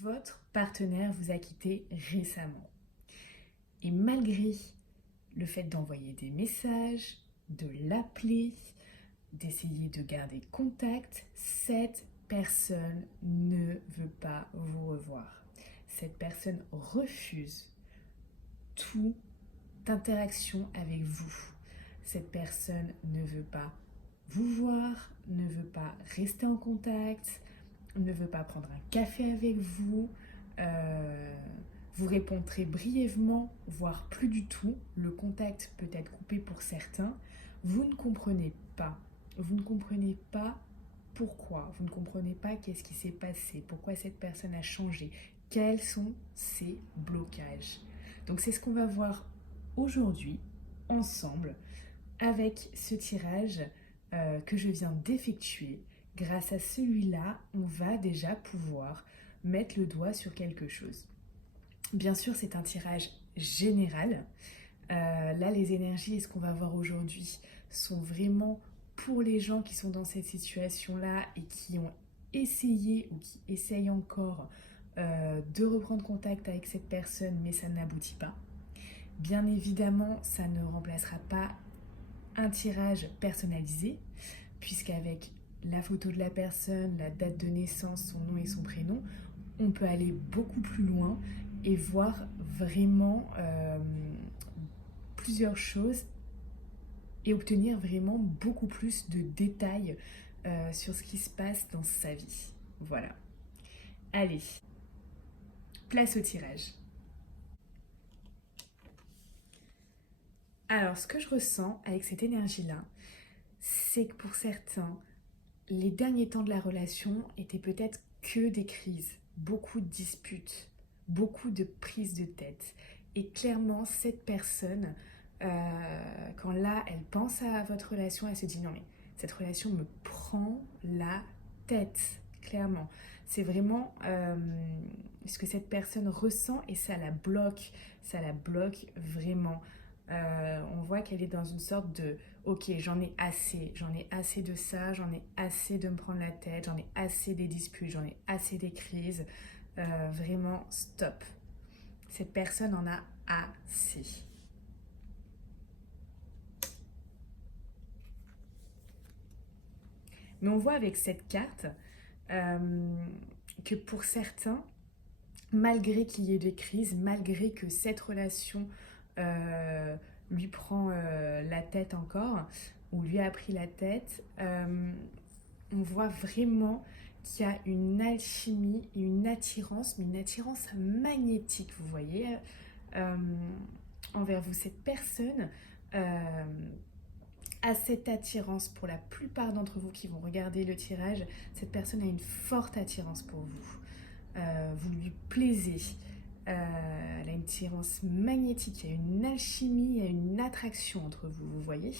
votre partenaire vous a quitté récemment. Et malgré le fait d'envoyer des messages, de l'appeler, d'essayer de garder contact, cette personne ne veut pas vous revoir. Cette personne refuse toute interaction avec vous. Cette personne ne veut pas vous voir, ne veut pas rester en contact, ne veut pas prendre un café avec vous, vous répond très brièvement, voire plus du tout. Le contact peut être coupé pour certains. Vous ne comprenez pas. Vous ne comprenez pas pourquoi. Vous ne comprenez pas qu'est-ce qui s'est passé, pourquoi cette personne a changé, quels sont ses blocages. Donc c'est ce qu'on va voir aujourd'hui, ensemble, avec ce tirage que je viens d'effectuer. Grâce à celui-là, on va déjà pouvoir mettre le doigt sur quelque chose. Bien sûr, c'est un tirage général. Là, les énergies et ce qu'on va voir aujourd'hui sont vraiment pour les gens qui sont dans cette situation-là et qui ont essayé ou qui essayent encore de reprendre contact avec cette personne, mais ça n'aboutit pas. Bien évidemment, ça ne remplacera pas un tirage personnalisé, puisqu'avec la photo de la personne, la date de naissance, son nom et son prénom, on peut aller beaucoup plus loin et voir vraiment plusieurs choses et obtenir vraiment beaucoup plus de détails sur ce qui se passe dans sa vie. Voilà. Allez, place au tirage. Alors, ce que je ressens avec cette énergie-là, c'est que pour certains, les derniers temps de la relation étaient peut-être que des crises, beaucoup de disputes, beaucoup de prises de tête. Et clairement, cette personne, quand là, elle pense à votre relation, elle se dit non mais cette relation me prend la tête, clairement. C'est vraiment ce que cette personne ressent et ça la bloque vraiment. On voit qu'elle est dans une sorte de ok, j'en ai assez de ça, j'en ai assez de me prendre la tête, j'en ai assez des disputes, j'en ai assez des crises. Vraiment, stop. Cette personne en a assez. Mais on voit avec cette carte que pour certains, malgré qu'il y ait des crises, malgré que cette relation lui prend la tête encore, ou lui a pris la tête, on voit vraiment qu'il y a une alchimie et une attirance, mais une attirance magnétique, vous voyez, envers vous. Cette personne a cette attirance pour la plupart d'entre vous qui vont regarder le tirage. Cette personne a une forte attirance pour vous. Vous lui plaisez. Elle a une attirance magnétique, il y a une alchimie, il y a une attraction entre vous, vous voyez ?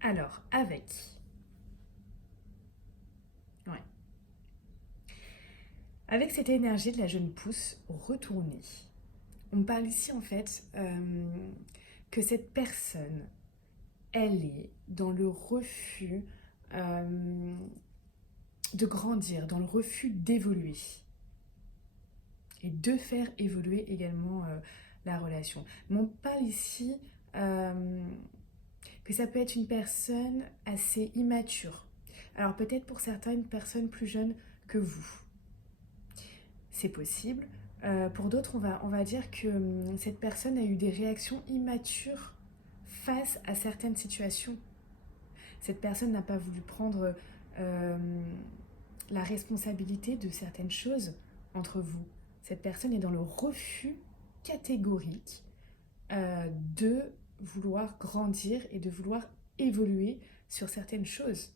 Alors, avec cette énergie de la jeune pousse retournée, on parle ici en fait que cette personne, elle est dans le refus de grandir, dans le refus d'évoluer et de faire évoluer également la relation. Mais on parle ici que ça peut être une personne assez immature. Alors peut-être pour certains une personne plus jeune que vous. C'est possible. Pour d'autres, on va dire que cette personne a eu des réactions immatures face à certaines situations. Cette personne n'a pas voulu prendre la responsabilité de certaines choses entre vous. Cette personne est dans le refus catégorique de vouloir grandir et de vouloir évoluer sur certaines choses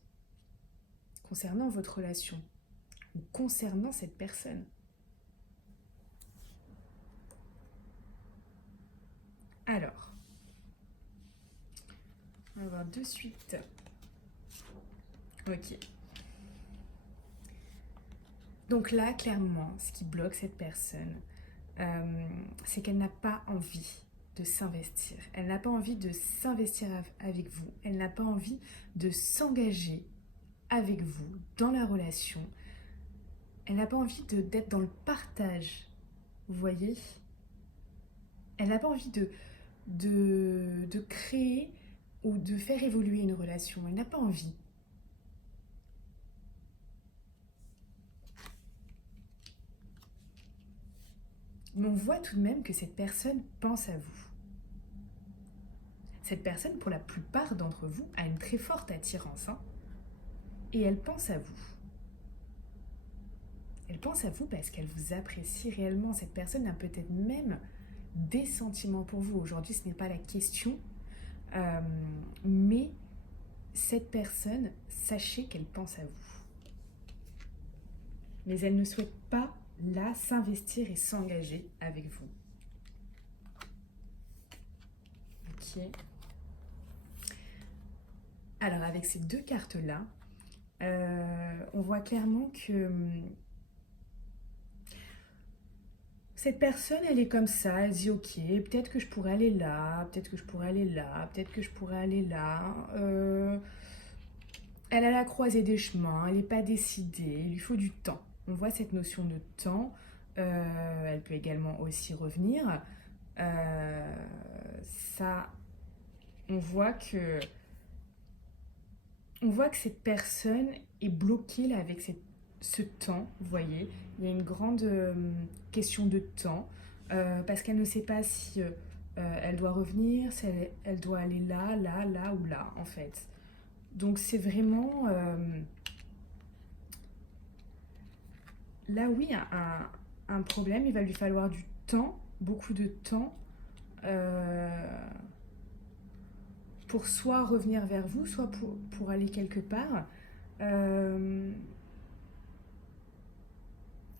concernant votre relation ou concernant cette personne. Alors, on va voir de suite. Ok. Donc là, clairement, ce qui bloque cette personne, c'est qu'elle n'a pas envie de s'investir. Elle n'a pas envie de s'investir avec vous. Elle n'a pas envie de s'engager avec vous dans la relation. Elle n'a pas envie d'être dans le partage. Vous voyez? Elle n'a pas envie de créer ou de faire évoluer une relation. Elle n'a pas envie. Mais on voit tout de même que cette personne pense à vous. Cette personne, pour la plupart d'entre vous, a une très forte attirance. Et elle pense à vous. Elle pense à vous parce qu'elle vous apprécie réellement. Cette personne a peut-être même des sentiments pour vous. Aujourd'hui, ce n'est pas la question. Mais cette personne, sachez qu'elle pense à vous. Mais elle ne souhaite pas, là, s'investir et s'engager avec vous. Ok. Alors, avec ces deux cartes-là, on voit clairement que cette personne, elle est comme ça, elle dit ok, peut-être que je pourrais aller là, peut-être que je pourrais aller là, peut-être que je pourrais aller là. Elle a la croisée des chemins, elle n'est pas décidée, il lui faut du temps. On voit cette notion de temps, elle peut également aussi revenir. Ça, on voit que cette personne est bloquée là avec ce temps, vous voyez. Il y a une grande question de temps, parce qu'elle ne sait pas si elle doit revenir, si elle doit aller là, là, là ou là, en fait. Donc c'est vraiment... là, oui, un problème, il va lui falloir du temps, beaucoup de temps, pour soit revenir vers vous, soit pour aller quelque part. Elle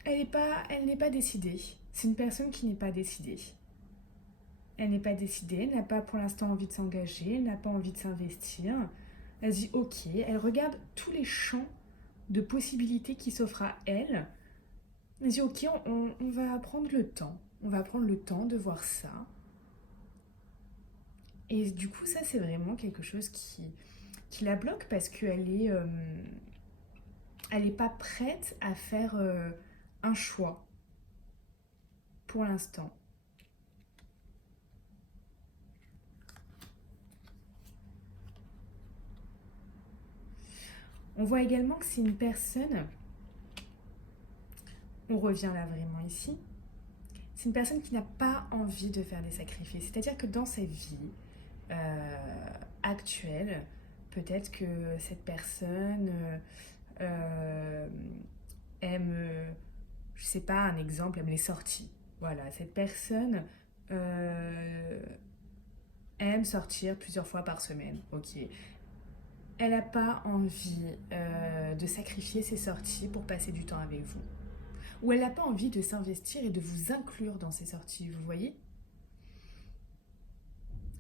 n'est pas décidée. C'est une personne qui n'est pas décidée. Elle n'est pas décidée, elle n'a pas pour l'instant envie de s'engager, elle n'a pas envie de s'investir. Elle dit ok, elle regarde tous les champs de possibilités qui s'offrent à elle. Elle dit ok, on va prendre le temps. On va prendre le temps de voir ça. Et du coup, ça, c'est vraiment quelque chose qui la bloque parce qu'elle est, elle n'est pas prête à faire un choix pour l'instant. On voit également que c'est une personne, on revient là vraiment ici, c'est une personne qui n'a pas envie de faire des sacrifices. C'est-à-dire que dans sa vie actuelle, peut-être que cette personne aime, je sais pas, un exemple, aime les sorties. Voilà, cette personne aime sortir plusieurs fois par semaine. Ok. Elle n'a pas envie de sacrifier ses sorties pour passer du temps avec vous. Ou elle n'a pas envie de s'investir et de vous inclure dans ses sorties, vous voyez?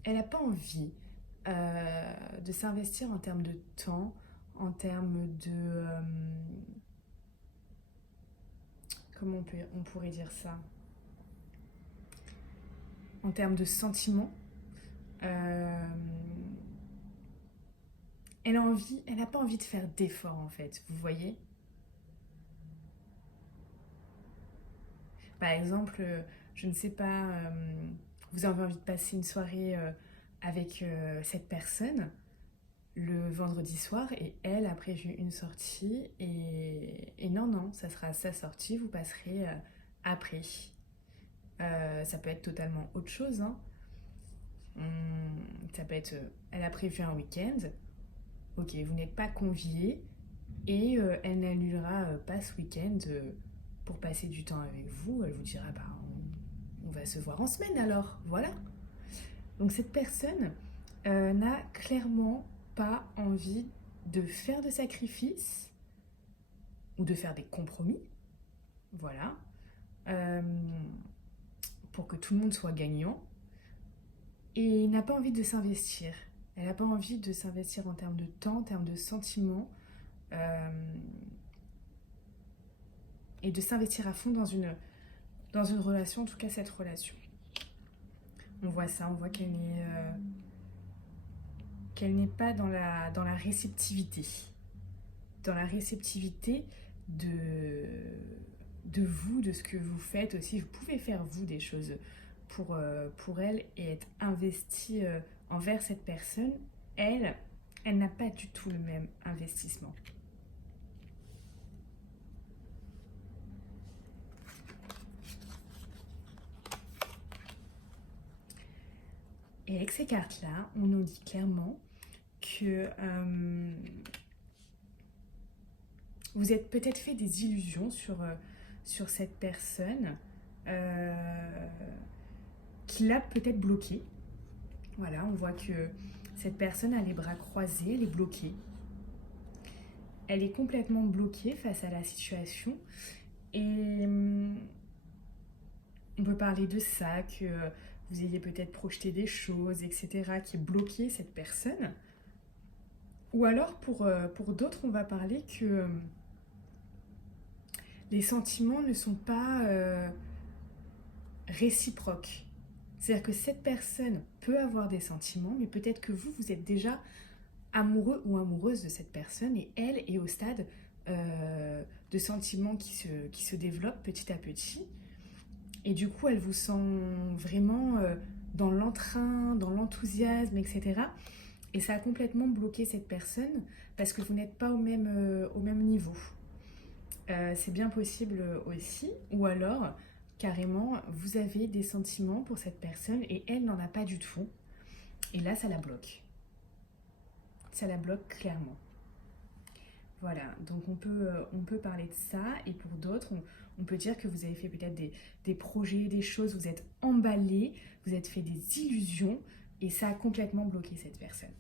Elle n'a pas envie de s'investir en termes de temps, en termes de... comment on pourrait dire ça? En termes de sentiments. Elle n'a pas envie de faire d'efforts en fait, vous voyez? Par exemple, je ne sais pas, vous avez envie de passer une soirée avec cette personne le vendredi soir et elle a prévu une sortie et non, ça sera sa sortie, vous passerez après. Ça peut être totalement autre chose, hein. Ça peut être, elle a prévu un week-end, ok, vous n'êtes pas conviés et elle n'annulera pas ce week-end pour passer du temps avec vous. Elle vous dira, bah, on va se voir en semaine alors, voilà. Donc cette personne n'a clairement pas envie de faire de sacrifices ou de faire des compromis, voilà, pour que tout le monde soit gagnant, et n'a pas envie de s'investir. Elle n'a pas envie de s'investir en termes de temps, en termes de sentiments, et de s'investir à fond dans une relation, en tout cas cette relation. On voit ça, on voit qu'elle n'est pas dans la réceptivité. Dans la réceptivité de, de vous, de ce que vous faites aussi. Vous pouvez faire, vous, des choses pour elle et être investi envers cette personne. Elle, elle n'a pas du tout le même investissement. Et avec ces cartes-là, on nous dit clairement que vous êtes peut-être fait des illusions sur cette personne qui l'a peut-être bloquée. Voilà, on voit que cette personne a les bras croisés, elle est bloquée. Elle est complètement bloquée face à la situation. Et on peut parler de ça, que vous ayez peut-être projeté des choses, etc., qui bloquaient cette personne. Ou alors, pour d'autres, on va parler que les sentiments ne sont pas réciproques. C'est-à-dire que cette personne peut avoir des sentiments, mais peut-être que vous êtes déjà amoureux ou amoureuse de cette personne et elle est au stade de sentiments qui se développent petit à petit. Et du coup, elle vous sent vraiment dans l'entrain, dans l'enthousiasme, etc. Et ça a complètement bloqué cette personne parce que vous n'êtes pas au même niveau. C'est bien possible aussi. Ou alors, carrément, vous avez des sentiments pour cette personne et elle n'en a pas du tout. Et là, ça la bloque. Ça la bloque clairement. Voilà, donc on peut parler de ça. Et pour d'autres, on peut dire que vous avez fait peut-être des projets, des choses, vous êtes emballé, vous êtes fait des illusions et ça a complètement bloqué cette personne.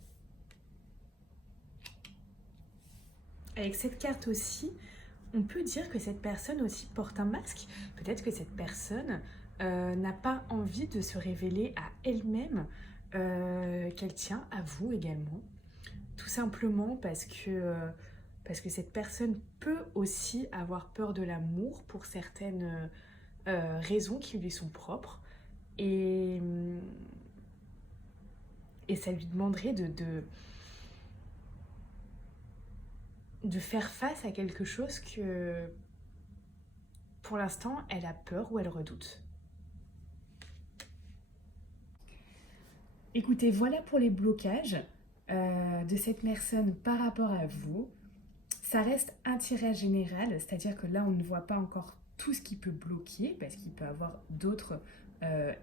Avec cette carte aussi, on peut dire que cette personne aussi porte un masque. Peut-être que cette personne n'a pas envie de se révéler à elle-même, qu'elle tient à vous également. Tout simplement parce que cette personne peut aussi avoir peur de l'amour pour certaines raisons qui lui sont propres. Et, et ça lui demanderait de faire face à quelque chose que pour l'instant elle a peur ou elle redoute. Écoutez, voilà pour les blocages de cette personne par rapport à vous. Ça reste un tirage général, c'est-à-dire que là on ne voit pas encore tout ce qui peut bloquer parce qu'il peut y avoir d'autres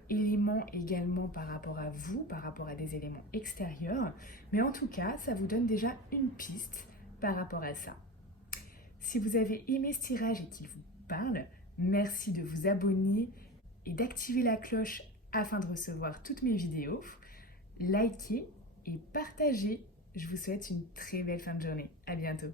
éléments également par rapport à vous, par rapport à des éléments extérieurs. Mais en tout cas, ça vous donne déjà une piste par rapport à ça. Si vous avez aimé ce tirage et qu'il vous parle, merci de vous abonner et d'activer la cloche afin de recevoir toutes mes vidéos. Likez et partagez. Je vous souhaite une très belle fin de journée. À bientôt.